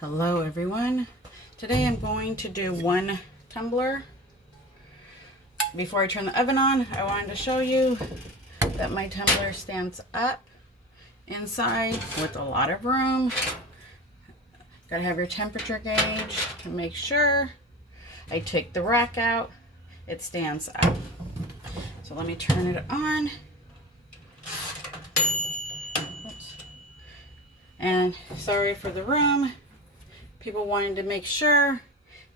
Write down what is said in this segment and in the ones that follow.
Hello everyone. Today I'm going to do one tumbler. Before I turn the oven on, I wanted to show you that my tumbler stands up inside with a lot of room. Gotta have your temperature gauge to make sure. I take the rack out, it stands up. So let me turn it on. Oops. And sorry for the room. People wanted to make sure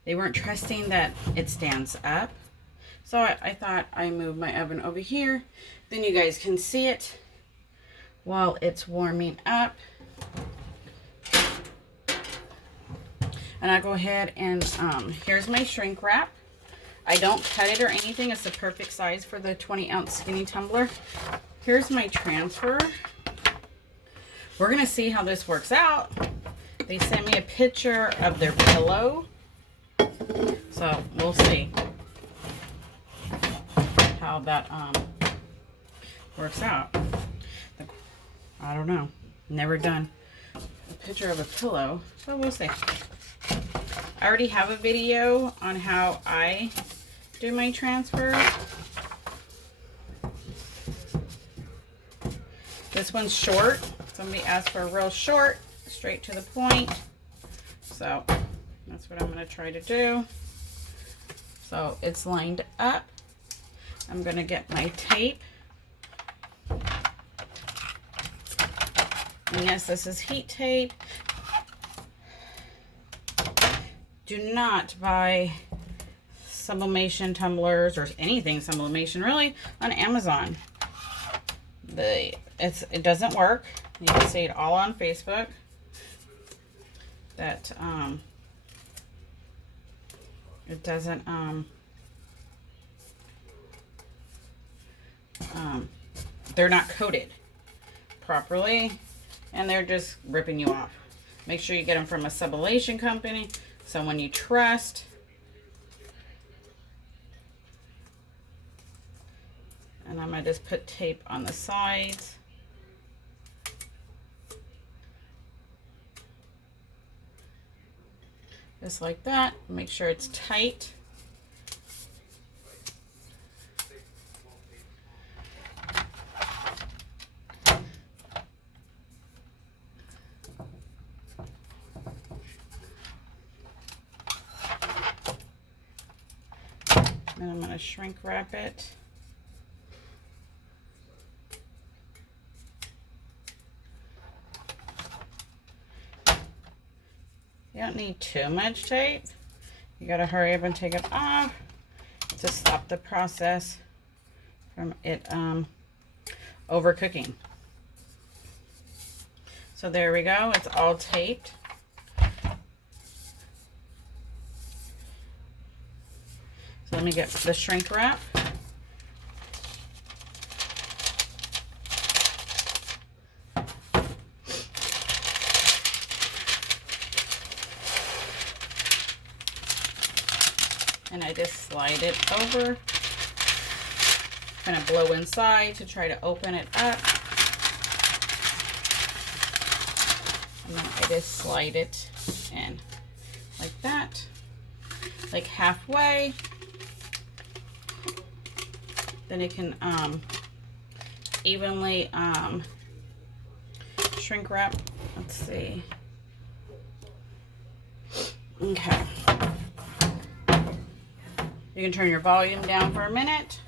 they weren't trusting that it stands up. So I thought I move my oven over here. Then you guys can see it while it's warming up. And I go ahead and here's my shrink wrap. I don't cut it or anything. It's the perfect size for the 20-ounce skinny tumbler. Here's my transfer. We're gonna see how this works out. They sent me a picture of their pillow, so we'll see how that works out. I don't know, never done a picture of a pillow, so we'll see. I already have a video on how I do my transfers. This one's short. Somebody asked for a real short, straight to the point. So that's what I'm going to try to do. So it's lined up. I'm going to get my tape. And yes, this is heat tape. Do not buy sublimation tumblers or anything sublimation really on Amazon. It doesn't work. You can see it all on Facebook. That it doesn't they're not coated properly and they're just ripping you off. Make sure you get them from a sublimation company, someone you trust. And I'm gonna just put tape on the sides. Just like that. Make sure it's tight. And I'm going to shrink wrap it. You don't need too much tape. You gotta hurry up and take it off to stop the process from it overcooking. So there we go, it's all taped. So let me get the shrink wrap. And I just slide it over, kind of blow inside to try to open it up. And then I just slide it in like that, like halfway. Then it can evenly shrink wrap. Let's see. Okay. You can turn your volume down for a minute.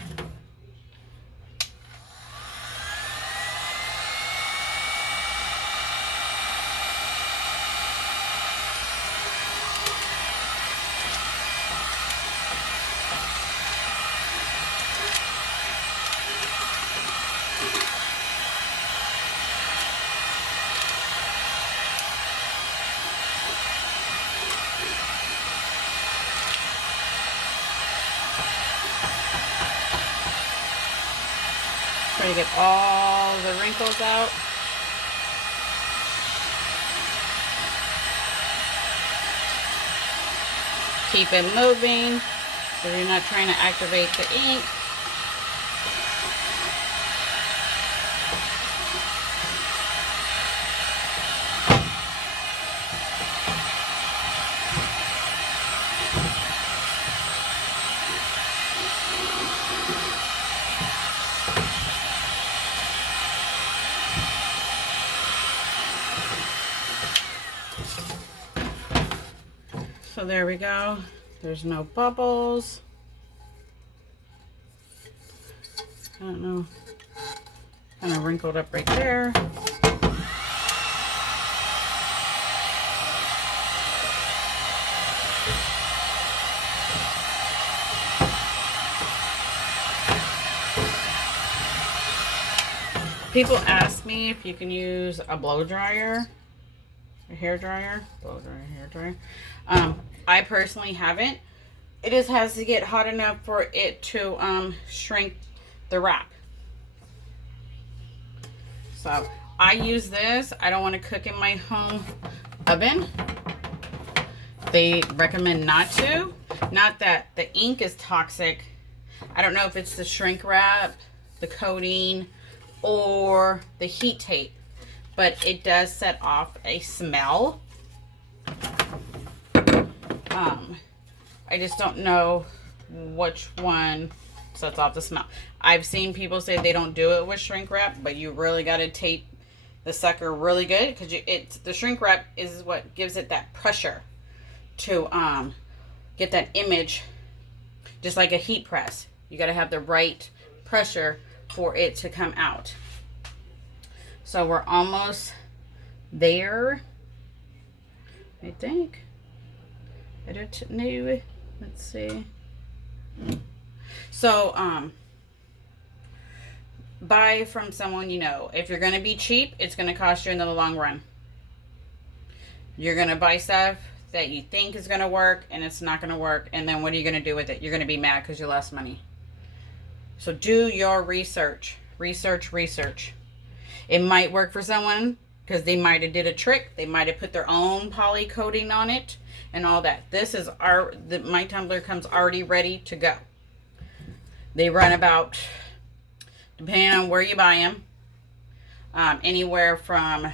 Try to get all the wrinkles out. Keep it moving so you're not trying to activate the ink. So there we go. There's no bubbles. I don't know. Kind of wrinkled up right there. People ask me if you can use a blow dryer, a hair dryer, blow dryer, hair dryer. I personally haven't. It just has to get hot enough for it to shrink the wrap. So I use this. I don't want to cook in my home oven. They recommend not to. Not that the ink is toxic. I don't know if it's the shrink wrap, the coating, or the heat tape, but it does set off a smell. I just don't know which one sets off the smell. I've seen people say they don't do it with shrink wrap, but you really got to tape the sucker really good, because the shrink wrap is what gives it that pressure to get that image, just like a heat press. You got to have the right pressure for it to come out. So we're almost there, I think. I don't know. Let's see. So buy from someone you know. If you're going to be cheap, it's going to cost you in the long run. You're going to buy stuff that you think is going to work, and it's not going to work, and then what are you going to do with it? You're going to be mad because you lost money. So do your research. Research. It might work for someone because they might have did a trick. They might have put their own poly coating on it and all that. This is my tumbler comes already ready to go. They run about, depending on where you buy them, anywhere from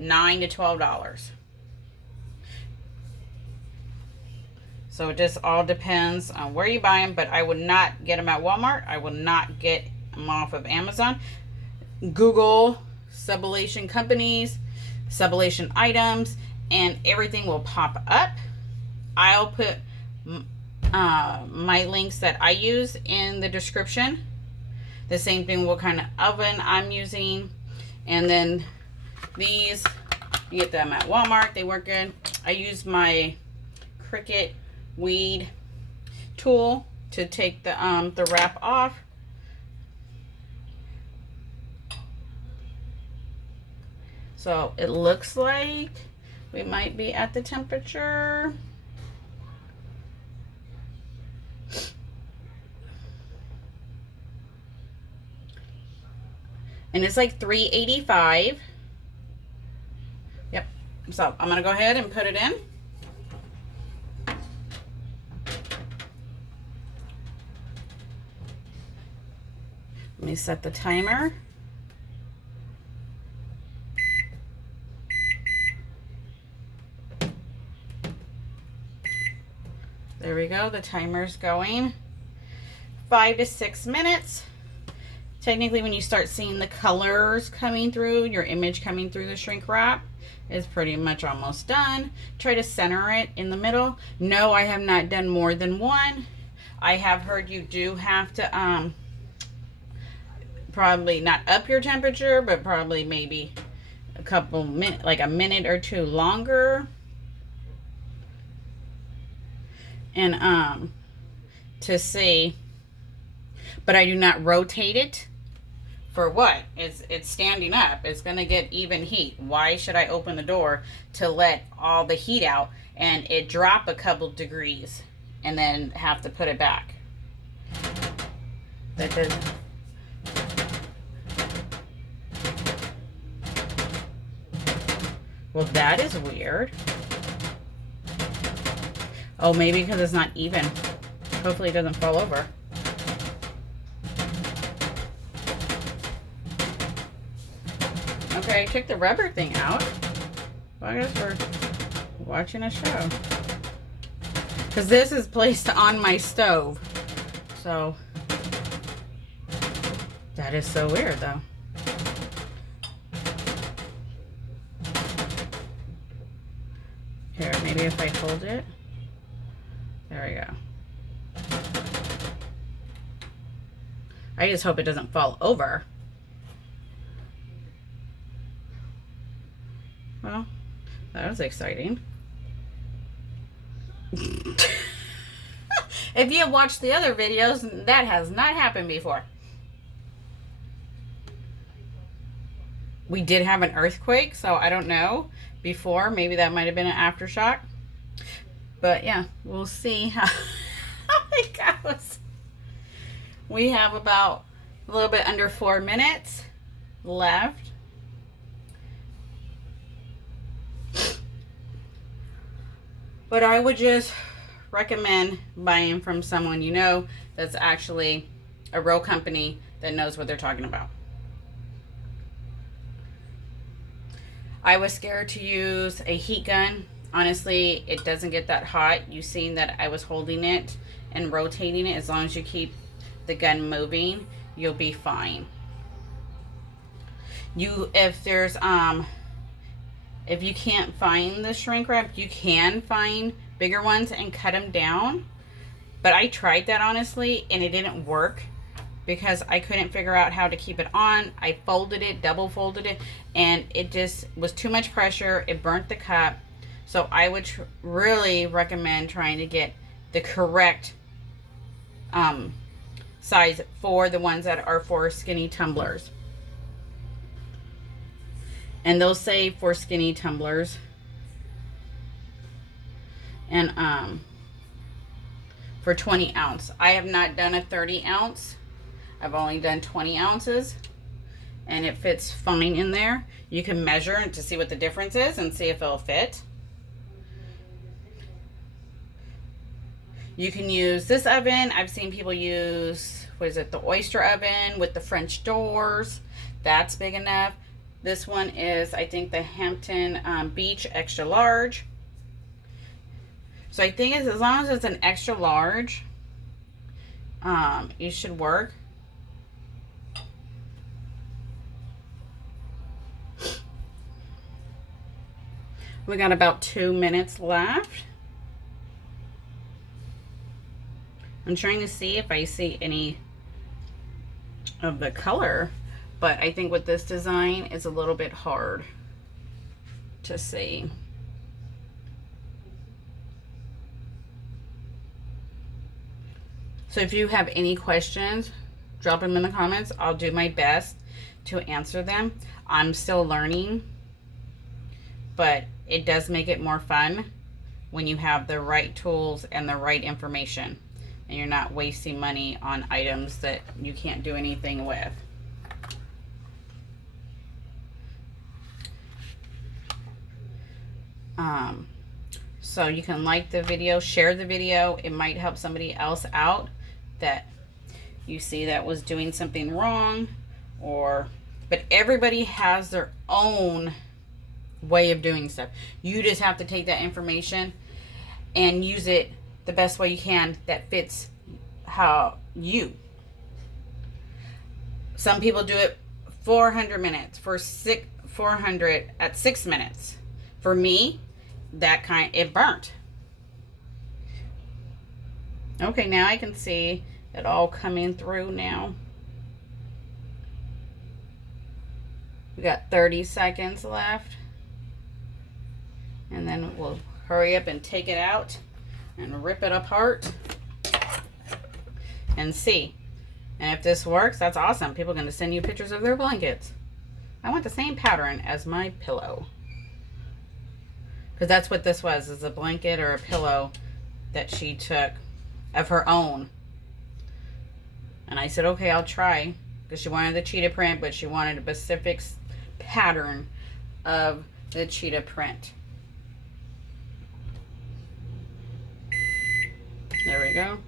$9 to $12. So it just all depends on where you buy them, but I would not get them at Walmart. I will not get them off of Amazon. Google sublimation companies, sublimation items, and everything will pop up. I'll put my links that I use in the description. The same thing, what kind of oven I'm using. And then these, you get them at Walmart. They work good. I use my Cricut weed tool to take the wrap off. So it looks like we might be at the temperature. And it's like 385. Yep. So I'm gonna go ahead and put it in. Let me set the timer. There we go, the timer's going. 5 to 6 minutes. Technically, when you start seeing the colors coming through, your image coming through the shrink wrap, is pretty much almost done. Try to center it in the middle. No, I have not done more than one. I have heard you do have to probably not up your temperature, but probably maybe a couple minutes, like a minute or two longer. And to see, but I do not rotate it. For what? It's standing up. It's gonna get even heat. Why should I open the door to let all the heat out and it drop a couple degrees and then have to put it back? That doesn't. Well, that is weird. Oh, maybe because it's not even. Hopefully it doesn't fall over. Okay, I took the rubber thing out. Well, I guess we're watching a show. Because this is placed on my stove. So, that is so weird though. Here, maybe if I hold it. There we go. I just hope it doesn't fall over. Well, that was exciting. If you have watched the other videos, that has not happened before. We did have an earthquake, so I don't know. Before, maybe that might have been an aftershock. But yeah, we'll see how it goes. We have about a little bit under 4 minutes left. But I would just recommend buying from someone you know that's actually a real company that knows what they're talking about. I was scared to use a heat gun. Honestly, it doesn't get that hot. You've seen that I was holding it and rotating it. As long as you keep the gun moving, you'll be fine. If you can't find the shrink wrap, you can find bigger ones and cut them down. But I tried that honestly, and it didn't work because I couldn't figure out how to keep it on. I folded it, double folded it, and it just was too much pressure. It burnt the cup. So I would really recommend trying to get the correct size for the ones that are for skinny tumblers. And they'll say for skinny tumblers. And for 20 ounce. I have not done a 30 ounce. I've only done 20 ounces. And it fits fine in there. You can measure to see what the difference is and see if it'll fit. You can use this oven. I've seen people use, what is it, the oyster oven with the French doors. That's big enough. This one is, I think, the Hampton Beach extra large. So I think as long as it's an extra large, you should work. We got about 2 minutes left. I'm trying to see if I see any of the color, but I think with this design it's a little bit hard to see. So if you have any questions, drop them in the comments. I'll do my best to answer them. I'm still learning, but it does make it more fun when you have the right tools and the right information, and you're not wasting money on items that you can't do anything with. So you can like the video, share the video. It might help somebody else out that you see that was doing something wrong, but everybody has their own way of doing stuff. You just have to take that information and use it the best way you can that fits how you. Some people do it 400 minutes for 400 at 6 minutes. For me, it burnt. Okay, now I can see it all coming through now. We got 30 seconds left. And then we'll hurry up and take it out and rip it apart and see. And if this works, that's awesome. People are going to send you pictures of their blankets. I want the same pattern as my pillow. Because that's what this was, is a blanket or a pillow that she took of her own. And I said, okay, I'll try. Because she wanted the cheetah print, but she wanted a specific pattern of the cheetah print. There we go.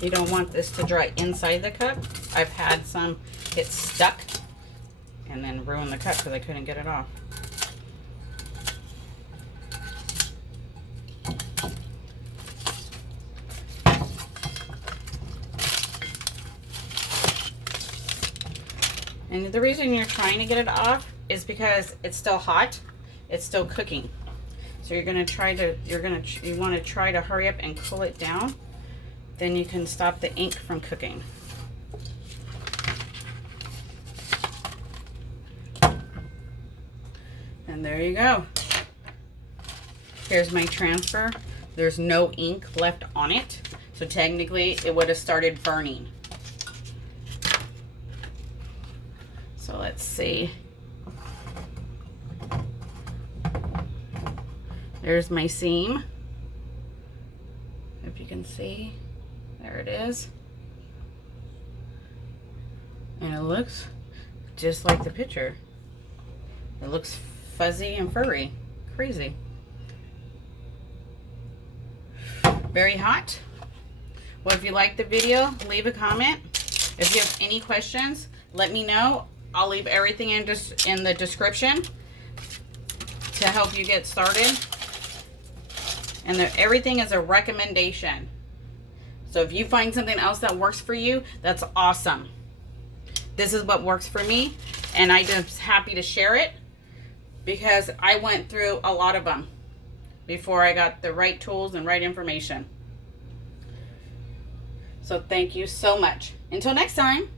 You don't want this to dry inside the cup. I've had some get stuck and then ruin the cup because I couldn't get it off. And the reason you're trying to get it off is because it's still hot. It's still cooking. So you're going to try to, you want to try to hurry up and cool it down. Then you can stop the ink from cooking. And there you go. Here's my transfer. There's no ink left on it. So technically it would have started burning. So let's see. There's my seam. If you can see, there it is. And it looks just like the picture. It looks fuzzy and furry. Crazy. Very hot. Well, if you liked the video, leave a comment. If you have any questions, let me know. I'll leave everything in the description to help you get started. And everything is a recommendation. So if you find something else that works for you, that's awesome. This is what works for me, and I'm just happy to share it because I went through a lot of them before I got the right tools and right information. So thank you so much. Until next time.